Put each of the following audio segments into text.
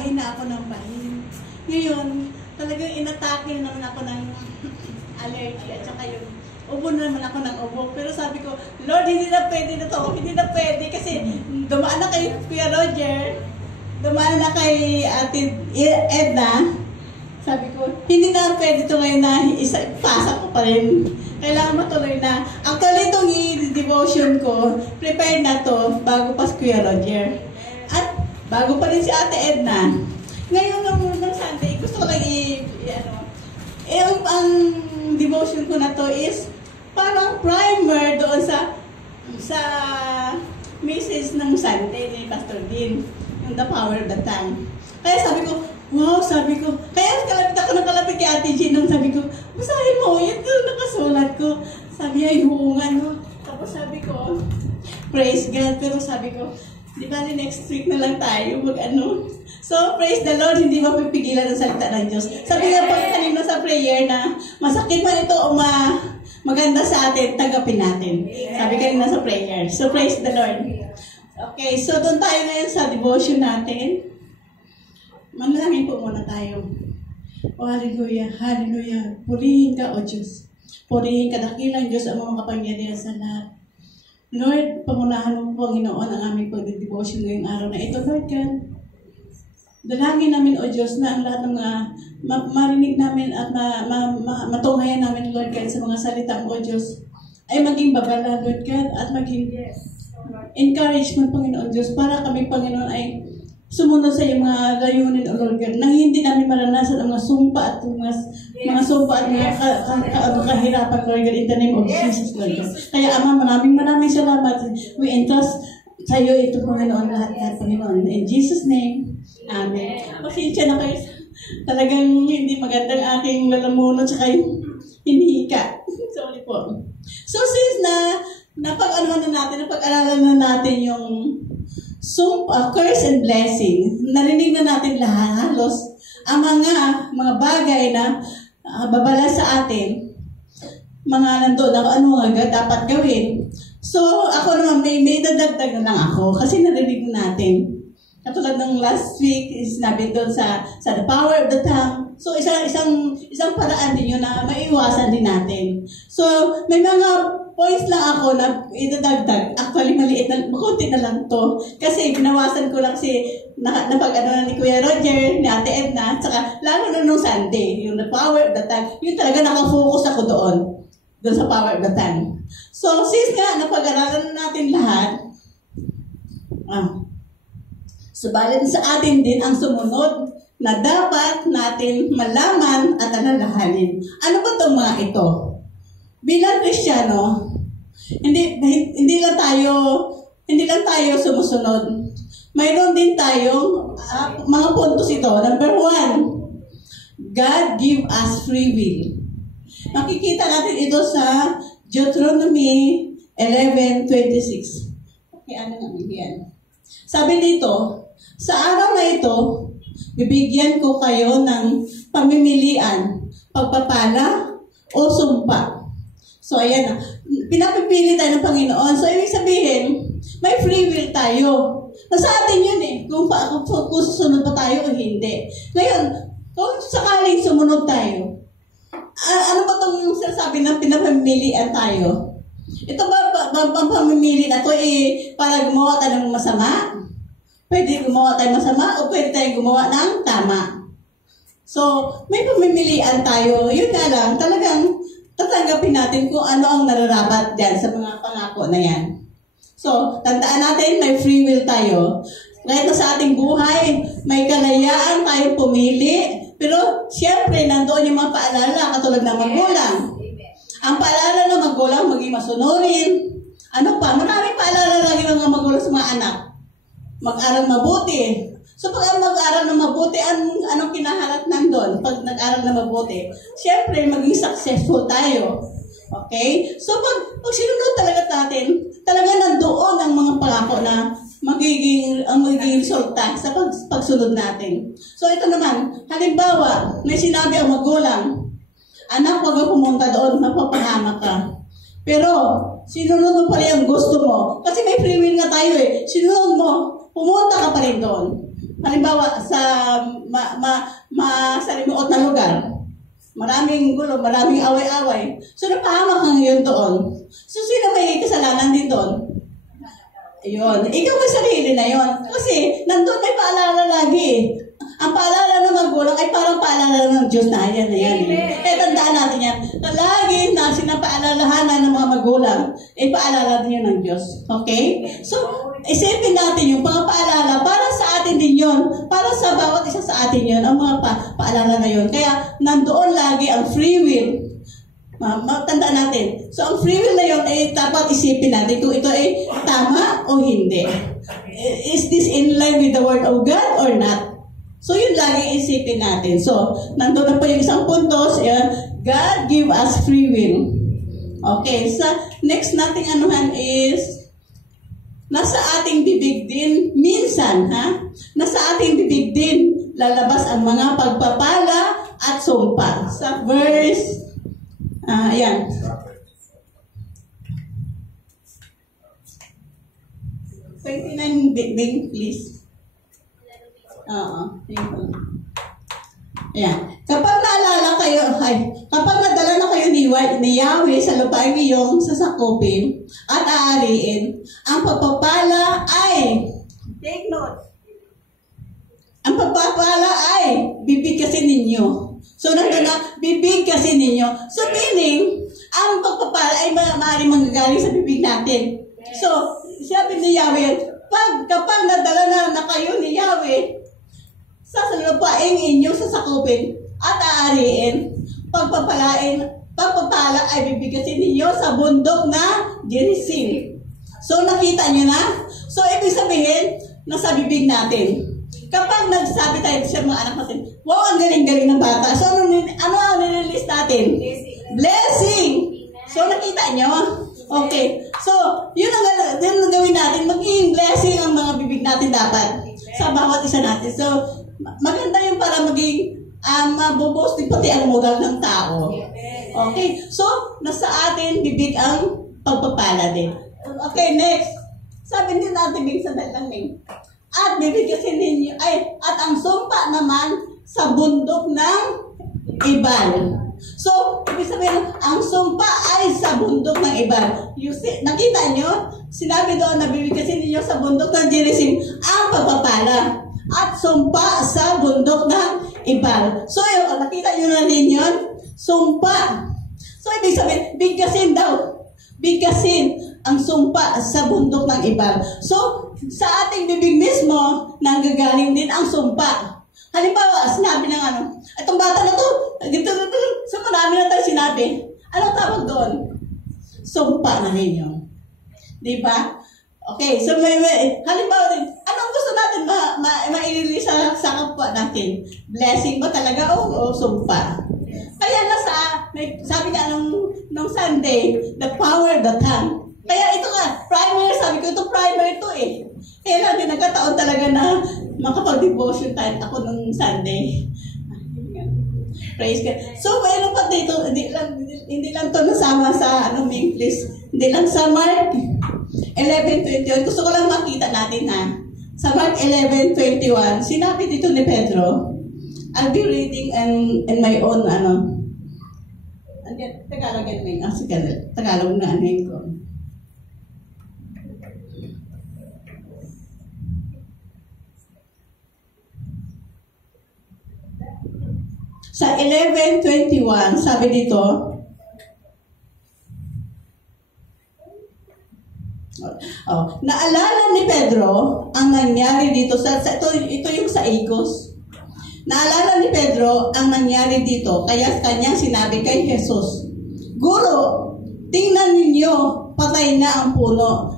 bahin na ako ng bahin. Ngayon, talagang inatake naman ako ng allergy at saka yung ubo na naman ako ng ubo. Pero sabi ko, Lord, hindi na pwede na to. Hindi na pwede kasi dumaan na kay Kuya Roger, dumaan na kay Ate Edna. Sabi ko, hindi na pwede ito ngayon na ipasa ko pa rin. Kailangan matuloy na. Actually, itong devotion ko, prepared na to bago pa si Kuya Roger. At bago pa rin si Ate Edna. Ngayon ng Sunday, gusto ko lang ang devotion ko na to is parang primer doon sa message ng Sunday ni Pastor Dean, yung The Power of the Tongue. Kaya sabi ko, wow, kaya kalapit kay Ate Jean nung sabi ko, basahin mo, yun doon nakasulat ko. Sabi niya, ihungan mo. Tapos sabi ko, praise God. Pero sabi ko, di ba next week na lang tayo mag-ano. So, praise the Lord, hindi mapipigilan ang salita ng Diyos. Sabi nga po kanina sa prayer na, masakit man ito o maganda sa atin, tanggapin natin. Sabi kanina sa prayer. So, praise the Lord. Okay, so doon tayo ngayon sa devotion natin. Manalangin po muna tayo. O, hallelujah, hallelujah. Purihin ka, O Diyos. Purihin ka, dakilang Diyos ang mga kapangyarihan sa lahat. Lord, pangunahan mo po, Panginoon, ang aming pag-devotion ngayong araw na ito, Lord God. Dalangin namin, O Diyos, na ang lahat ng mga marinig namin at matunghayan namin, Lord God, sa mga salitang, O Diyos, ay maging babala, Lord God, at maging encouragement, Panginoon Diyos, para kami, Panginoon, ay sumunod sa iyong mga layunin, O Lord God, nang hindi namin maranasan ang mga sumpa at mga kahirapan, Lord God, in the name of Jesus, Lord God. Kaya, Ama, maraming salamat. We entrust sa iyo ito, Panginoon, lahat, Panginoon. In Jesus' name, Amen. Pasensya na kayo. Talagang hindi magandang aking lalamunan tsaka yung hinihika. Sorry po. So, since napag-aralan na natin yung curse and blessing, narinig na natin lahat, halos, ang mga bagay na babala sa atin, mga nandoon ako, ano nga dapat gawin. So, ako naman, may dadagdag na lang ako kasi narinig natin. Katulad ng last week, sinabi doon sa The Power of the Tongue. So, isang paraan din yun na maiwasan din natin. So, may mga points lang ako na idadagdag. Actually, maliit na, makunti na lang to. Kasi binawasan ko lang napag-ano ni Kuya Roger, ni Ate Edna, saka lalo na nung Sunday, yung The Power of the Tongue, yun talaga nakafocus ako doon sa Power of the Tongue. So, since nga, napag-aralan natin lahat, subalit sa atin din ang sumunod na dapat natin malaman at alalahanin. Ano ba itong mga ito? Bilang Kristiyano, hindi lang tayo sumusunod. Mayroon din tayong mga puntos ito. Number 1, God give us free will. Makikita natin ito sa Deuteronomy 11:26. Okay, ano nga yan? Sabi dito, sa araw na ito, bibigyan ko kayo ng pamimilian, pagpapala, o sumpa. So, ayan na. Pinapipili tayo ng Panginoon. So, ibig sabihin, may free will tayo. Nasa atin yun kung susunod pa tayo o hindi. Ngayon, kung sakaling sumunod tayo, ano ba itong sinasabi ng pinapamilian tayo? Ito ba pamimili na ito para gumawa tayo ng masama? Pwede gumawa tayo masama o pwede tayo gumawa ng tama. So, may pamimilian tayo. Yun nga lang, talagang tatanggapin natin kung ano ang nararapat dyan sa mga pangako na yan. So, tandaan natin, may free will tayo. Kahit sa ating buhay, may kalayaan tayong pumili. Pero, siyempre, nandoon yung mga paalala, katulad ng magulang. Ang paalala ng magulang, maging masunurin. Ano pa? Maraming paalala lagi ng mga magulang sa mga anak. Mag-aral mabuti. So, pag mag-aral na mabuti, anong kinaharap nandun? Pag nag-aral na mabuti, siyempre, maging successful tayo. Okay? So, pag sinunod talaga natin, talaga nandoon ang mga pangako na magiging resulta sa pagsunod natin. So, ito naman, halimbawa, may sinabi ang magulang, anak, huwag ka pumunta doon, mapapahamak ka. Pero, sinunod mo pala ang gusto mo. Kasi may free will nga tayo Sinunod mo, pumunta ka pa rin doon. Halimbawa, sa masalimuot na lugar, maraming gulo, maraming away-away. So, napahamak ka ngayon doon. So, sino may kasalanan din doon? Ayun. Ikaw may sarili na yon. Kasi, nandun may paalala lagi. Ang paalala ng magulang ay parang paalala ng Diyos na yan. Eh, tandaan natin yan. Lagi na sinapaalalahanan ng mga magulang, paalala din yun ng Diyos. Okay? So, isipin natin yung mga paalala para sa atin din yun. Para sa bawat isa sa atin yun, ang mga paalala na yun. Kaya, nandoon lagi ang free will. Tandaan natin. So, ang free will na yun ay dapat isipin natin kung ito ay tama o hindi. Is this in line with the Word of God or not? So, yun lagi isipin natin. So, nandun na po yung isang puntos. God give us free will. Okay. So, next nating anuhan is, nasa ating bibig din, minsan, nasa ating bibig din, lalabas ang mga pagpapala at sumpa. Sa verse, ayan. $29 big, please. Ayan. Kapag naalala kayo, kapag nadala na kayo ni Yahweh sa lupain iyong sasakupin at aariin, ang pagpapala ay, take note, ang pagpapala ay bibigkasin ninyo. So, nandun na, bibigkasin ninyo. So, meaning, ang pagpapala ay maaaring manggagaling sa bibig natin. So, sabi ni Yahweh, kapag nadala na kayo ni Yahweh, sa lupaing inyong sasakupin at aariin, pagpapala ay bibigkasin ninyo sa bundok na Gerizim. So, nakita nyo na? So, ibig sabihin, nasa bibig natin. Kapag nagsabi tayo sa mga anak natin, wow, ang galing-galing ng bata. So, ano ang nililist natin? Blessing. So, nakita nyo? Okay. So, yun ang gawin natin. Maging blessing ang mga bibig natin dapat sa bawat isa natin. So, maganda yung para maging mabuboosting pati ang moral ng tao. Okay? So, nasa atin bibig ang pagpapala din. Okay, next. Sabi din natin, big sa dalang name. At bibigkasin ninyo, at ang sumpa naman sa bundok ng Ibal. So, ibig sabihin, ang sumpa ay sa bundok ng Ibal. You see, nakita nyo? Sinabi doon na bibigkasin ninyo sa bundok ng Gerizim ang pagpapala. At sumpa sa bundok ng Ibal. So, nakita nyo na rin yun? Sumpa. So, ibig sabihin, bigkasin daw. Bigkasin ang sumpa sa bundok ng Ibal. So, sa ating bibig mismo, nanggagaling din ang sumpa. Halimbawa, sinabi ng itong bata na to, dito, so marami na tayo sinabi. Anong tawag doon? Sumpa na ninyo. Diba? Okay, so halimbawa din, anong gusto natin mailili sa kapwa natin? Blessing ba talaga o sumpa? Kaya sabi nga nung Sunday, the power of the tongue. Kaya ito nga, primary, sabi ko ito primary to eh. Kaya lang din nagkataon talaga na makapag-devotion tayo ako nung Sunday. Praise God. So, mayroon pa dito, hindi lang to nasama sa main place. Hindi lang sa Mark 11:21. Gusto ko lang makita natin Sa Mark 11:21, sinabi dito ni Pedro, I'll be reading in my own, Tagalog yan, Tagalog na ko. Sa 11:21, sabi dito, naalala ni Pedro ang nangyari dito ito yung sa Igos. Naalala ni Pedro ang nangyari dito, kaya kanyang sinabi kay Jesus, Guro, tingnan ninyo, patay na ang puno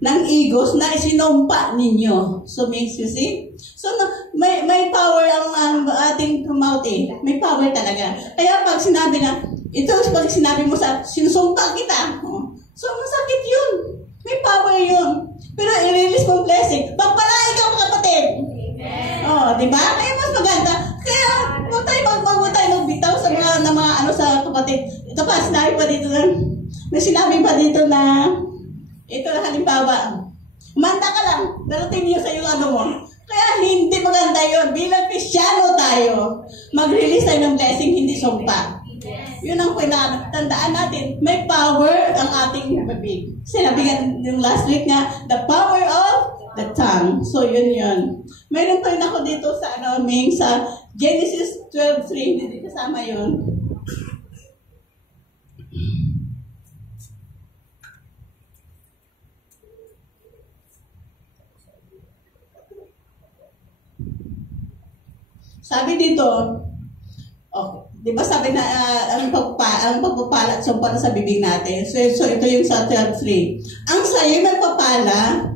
ng igos na isinumpa ninyo. So, makes you see? So, may power ang ating mouth eh. May power talaga. Kaya pag sinabi na, pag sinabi mo sinusumpa kita, so masakit yun. May power yun. Pero i-release mo blessing. Pagpalain ka mga kapatid. Diba? Kaya mas maganda. Kaya, huwag tayo magbitaw sa mga sa kapatid. Ito pa, sinabi pa dito may sinabi pa dito na ito halimbawa, manda ka lang, darating niyo sa yung mo. Kaya Kaya hindi maganda yun. Bilang Kristiyano tayo, mag-release tayo ng blessing, hindi sumpa. Yun ang pinatandaan natin. May power ang ating bibig. Sinabi nga yung last week nga, the power of the tongue. So, yun. Mayroon pa rin ako dito sa, Ming, sa Genesis 12:3. Hindi kasama yun. Sabi dito, di ba sabi na ang pagpapala at sumpa sa bibig natin. So ito yung sa 12:3. Ang sa'yo magpapala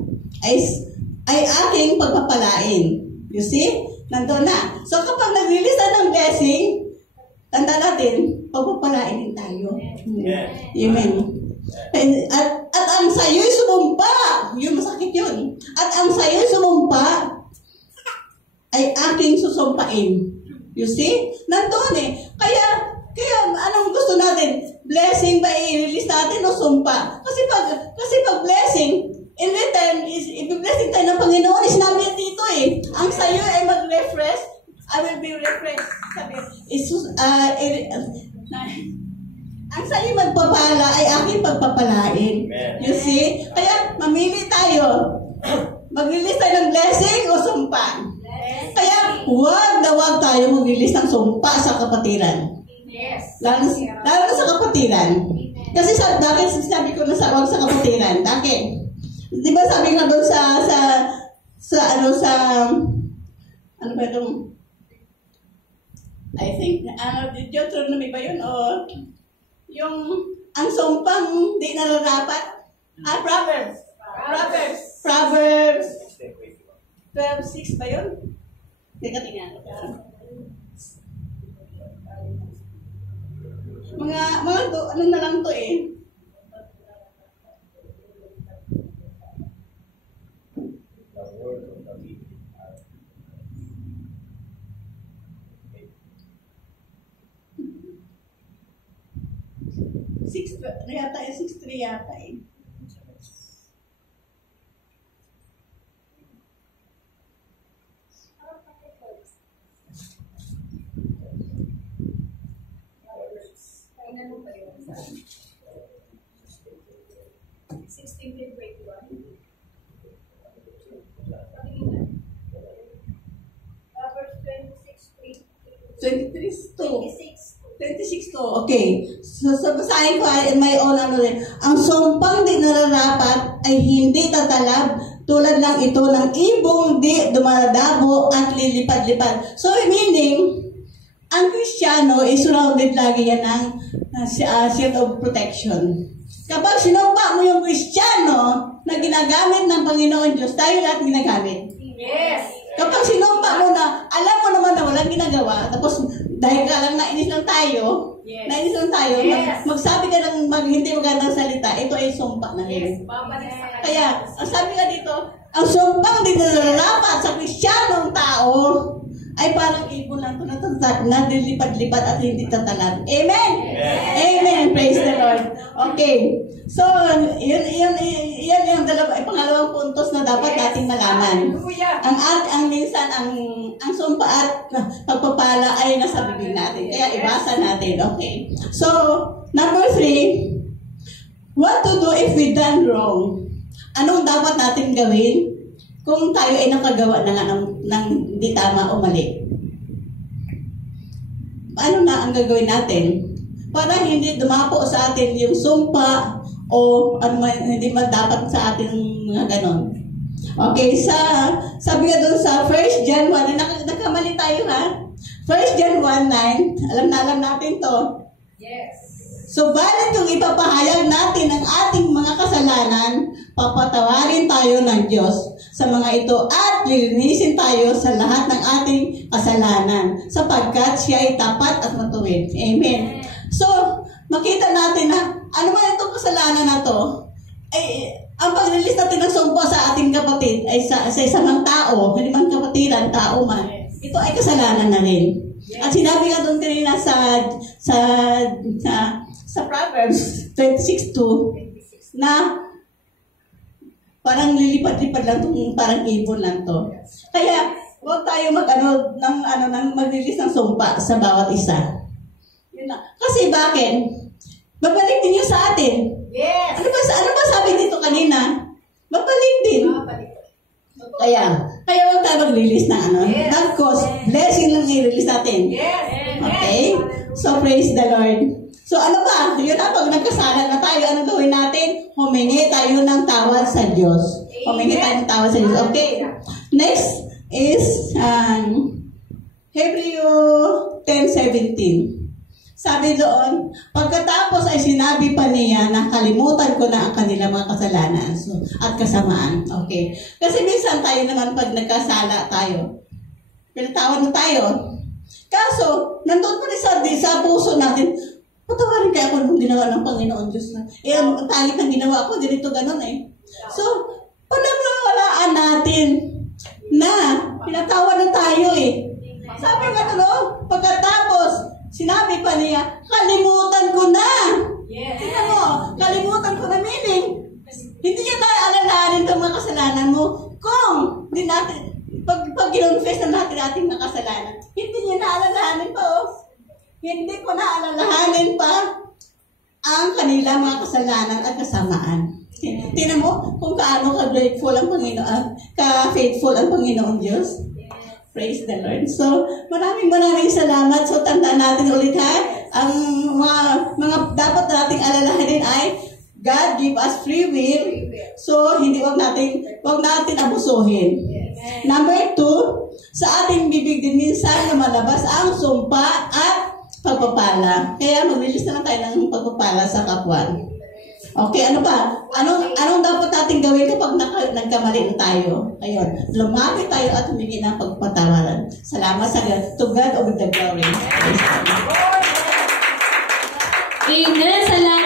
ay aking pagpapalain. You see? Nandun na. So kapag nag-release ng blessing, tanda natin, pagpapalain din tayo. Amen. At ang sa'yo'y sumumpa. Yun, masakit yun. At ang sa'yo'y sumumpa ay aking susumpain. You see? Nandun eh. Kaya anong gusto natin? Blessing ba i-release natin o sumpa? Kasi pag blessing, in return, i-blessing tayo ng Panginoon. Sinabi dito eh. Ang sayo ay mag-refresh. I will be refreshed. Sabi, ang sayo magpapala ay aking pagpapalain. You see? Kaya mamili tayo. Mag-release tayo ng blessing o sumpa. Kaya huwag tayo mag-release ng sumpa sa kapatiran. Yes. Lalo na sa kapatiran. Kasi bakit sabi ko na wag sa kapatiran? Bakit? Di ba sabi nga doon ano ba itong, I think, Deuteronomy ba yun? O yung, ang sumpang di nararapat? Proverbs 12:6 ba yun? Teka, tingnan. Ano na lang to eh. Yata 6:3 yata eh. Okay. So, basahin ko in my own rin. Ang sumpang di nararapat ay hindi tatalab tulad ng ito ng ibong di dumadabo at lilipad-lipad. So, meaning, ang Kristiyano is surrounded lagi yan ng shield of protection. Kapag sinumpa mo yung Kristiyano na ginagamit ng Panginoon Diyos, tayo lahat ginagamit. Yes. Kapag sinumpa mo na, alam mo naman na walang ginagawa, tapos dahil ka lang nainis lang tayo, Yes. magsabi ka ng hindi magandang salita, ito ay sumpa na rin. Yes. Kaya, ang sabi nga dito, ang sumpang dinararapat sa Kristiyanong tao ay parang ibon lang ito na dilipad-lipad at hindi tatalab. Amen? Yes. Amen. Praise the Lord. Okay. So, yan yung pangalawang puntos na dapat nating malaman. Ang minsan, ang sumpa at pagpapala ay nasa bibig natin. Kaya ibasa natin. Okay. So, number 3, what to do if we done wrong? Anong dapat natin gawin kung tayo ay nakagawa na nga ng hindi tama o mali? Ano na ang gagawin natin? Para hindi dumapo sa atin yung sumpa o hindi man dapat sa atin mga ganon. Okay, sabi nga doon sa 1 John 1, nakamali tayo ha? 1 John 1:9, alam natin to. Yes. Subalit kung ipapahayag natin ang ating mga kasalanan, papatawarin tayo ng Diyos sa mga ito at lilinisin tayo sa lahat ng ating kasalanan sapagkat siya ay tapat at matuwid. Amen. So, makita natin na ano ba itong kasalanan na to? Ang pag-release natin ng sumpa sa ating kapatid ay sa isang mang tao, hindi man kapatiran, tao man. Ito ay kasalanan na rin. At sinabi nga doon kanina sa Proverbs 26:2 na Parang lilipad-lipad lang itong parang ibon lang to. Kaya, huwag tayo mag-release ng sumpa sa bawat isa. Yun na. Kasi bakit? Babalik din yun sa atin. Yes. Ano ba sabi dito kanina? Babalik din. Kaya huwag tayo mag-release ng Yes. ng cause. Blessing lang i-release natin. Yes. Okay? So, praise the Lord. So, ano ba? Yun na, pag nagkasala na tayo, ano gawin natin? Humingi tayo ng tawad sa Diyos. Humingi tayo ng tawad sa Diyos. Okay? Next is Hebreo 10:17. Sabi doon, pagkatapos ay sinabi pa niya na kalimutan ko na ang kanilang mga kasalanan at kasamaan. Okay? Kasi minsan tayo naman pag nagkasala tayo, pinatawad na tayo. Kaso, nandun pa rin sa puso natin, patawarin kaya ako nung ginawa ng Panginoon Diyos na. Ang tangit ng ginawa ko, ganito ganon eh. So, pananawalaan natin na pinatawad na tayo eh. Sabi nga pagkatapos, sinabi pa niya, kalimutan ko na. Yes. Tingnan mo, kalimutan ko na meaning. Hindi niya tayo alalahanin itong mga kasalanan mo. Kung di natin, pag ginonfess na natin ating mga kasalanan, hindi niya na alalahanin pa Hindi ko na alalahanin pa ang kanilang mga kasalanan at kasamaan. Tingnan mo kung kaano ka-grateful ang Panginoon, ka-faithful ang Panginoong Diyos. Praise the Lord. So, maraming salamat. So, tandaan natin ulit ang mga dapat nating alalahanin ay God give us free will. So, wag natin abusuhin. Number 2, sa ating bibig din minsan lumalabas ang sumpa at pagpapala. Kaya mag-release na lang tayo ng pagpapala sa kapwa. Okay, ano ba? Anong dapat natin gawin kapag nagkamali na tayo? Ayun, lumapit tayo at humingi ng pagpatawaran. Salamat sa God. To God of the glory. Amen. Salamat.